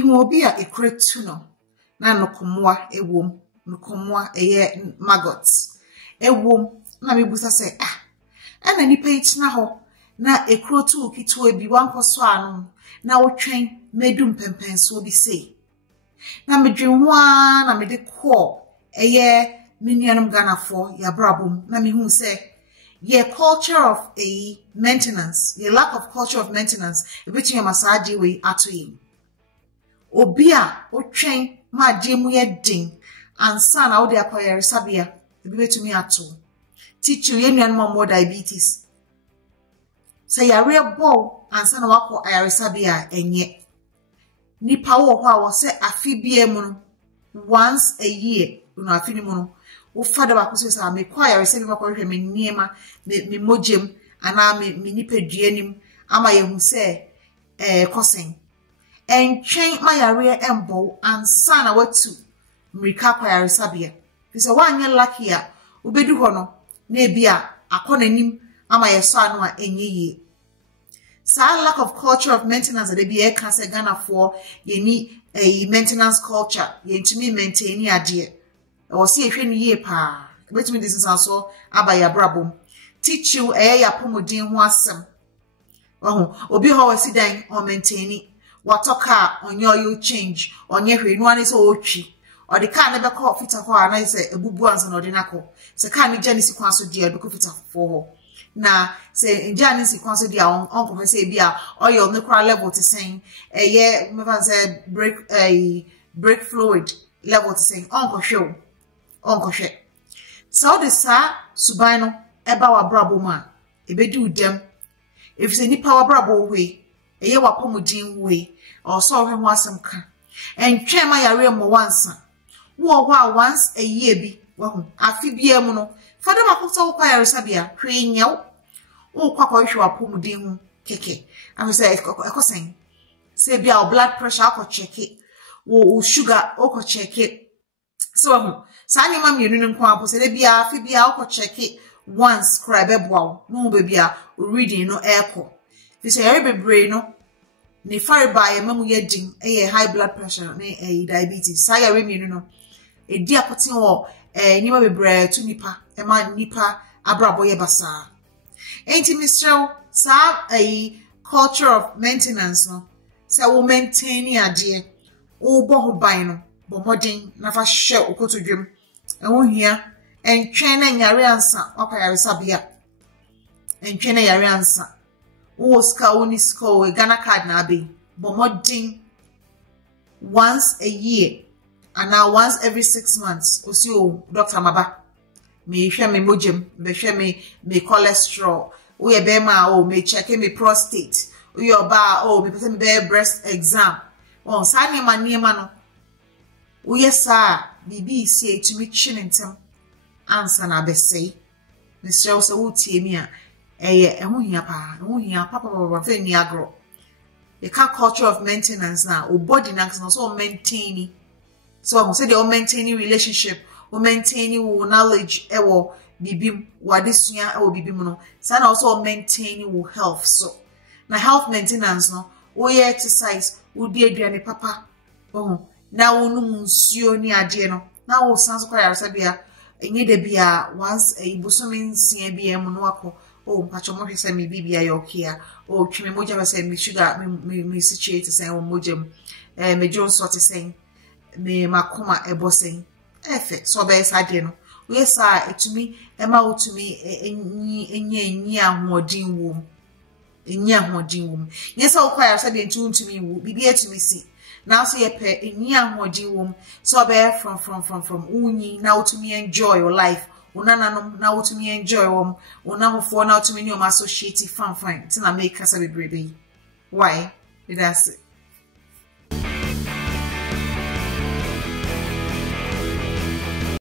hu obi a ekretu no na nokomoa ewom nokomoa eye maggots ewom na mebusa say ana nipa itina ho na ekrotu okitwa bi wankoso anu na wotwen medum pempenso bi sei na medwenwa na mede ko eye minianum ganafo ya brabum na mehu say ye culture of a maintenance ye lack of culture of maintenance ebitin ya masaji we atoyi obi a otwen ma jemu ye din ansa na wo de akoyere sabia ebi betumi ato teach you nuanum more diabetes say yare bo ansa na wako ayare sabia enye nipa wo ho a wo say afibie mu no once a year no afini mu no wo fada ba ko say me kwa ayare sabia ko hwe me niema me mojem ana me nipa duanim ama ye hu say kosen entwen ma yare embo ansa na watu mrika kwa yare sabia bisa wanye lucky a obedu ho no na ebia akonanim ama yeso anu a enyiye sa lack of culture of maintenance de bia ka se Ghana for yeni maintenance culture yentumi maintain ade o se ehwe ni ye pa betumi this so abaya brabom teach you ya pomodin ho asem obi ho wasidan o maintain watoka onye oil change onye hwe nu ani so otwi or the car never call fit for and I say a bubu answer no dinako. Se car ni Janice Quanso dear because fit for na say in Janice Quanso dear uncle say bia oil no cry level to saying a year me say brake fluid level to saying uncle show so the sa subano eba wa brabo man e be do dem if say ni power brabo we e ye wa pomodin we or so hwe ho asem ka en twema yare mo wansa wo once a year bi wo afibia mu no fada makoso wo kwa yare sabia hwe nyew wo kwa hwe apomudin hu keke am say ekosen say bia o blood pressure akọ check it wo sugar akọ check it so sa ni ma mienu nko apo say bia afibia akọ check it once cry beboa no bebia reading no echo this yare bebre no ni fire by mamu yedin high blood pressure ne diabetes sa yare mienu no edi akotin wo nipa bebre tu nipa ma nipa abrabo ye basa enti misrel sa culture of maintenance no say wo maintain ade wo bo ho ban no bo modern na fa hye okotodwem ho hia entwen na nyare ansa akwayare sabia entwen na yare ansa wo ska woni ska we Ghana card na be bo modern once a year and now once every 6 months osi o Dr. Maba me hwe me mojem be hwe me cholesterol o ye be ma o me check me prostate o yo ba o me pese me be breast exam on sa niema no o yesa bibi si etumi chinentem ansa na be sei me sure so wo tie mi a ho hia papa fe ni agro the culture of maintenance na o body na so maintain so I say they maintaining relationship or maintaining knowledge ewo bibim wadesua ewo bibim no sana also maintaining health so na health maintenance no o ye exercise o di aduane papa na wonu nsuo ni ade no na wo sanso kwa yarasa bia enye de bia once ibusomi nsia bia mu no akọ o mpacho mo hwese me bibia ya okia o twime moja ba say me sugar me situate say o mojem me jonso te say me makoma ebosen efe so be sade no we sa etumi ema otumi enyi ahoodin wom nyesa okwaya sade ntumi wo bibi etumi si now so ye pe enyi ahoodin wom so be from unyi na otumi enjoy your life unananom na otumi enjoy wom unamfo na otumi ni o associate fine tina make kasa bebrebe why did I say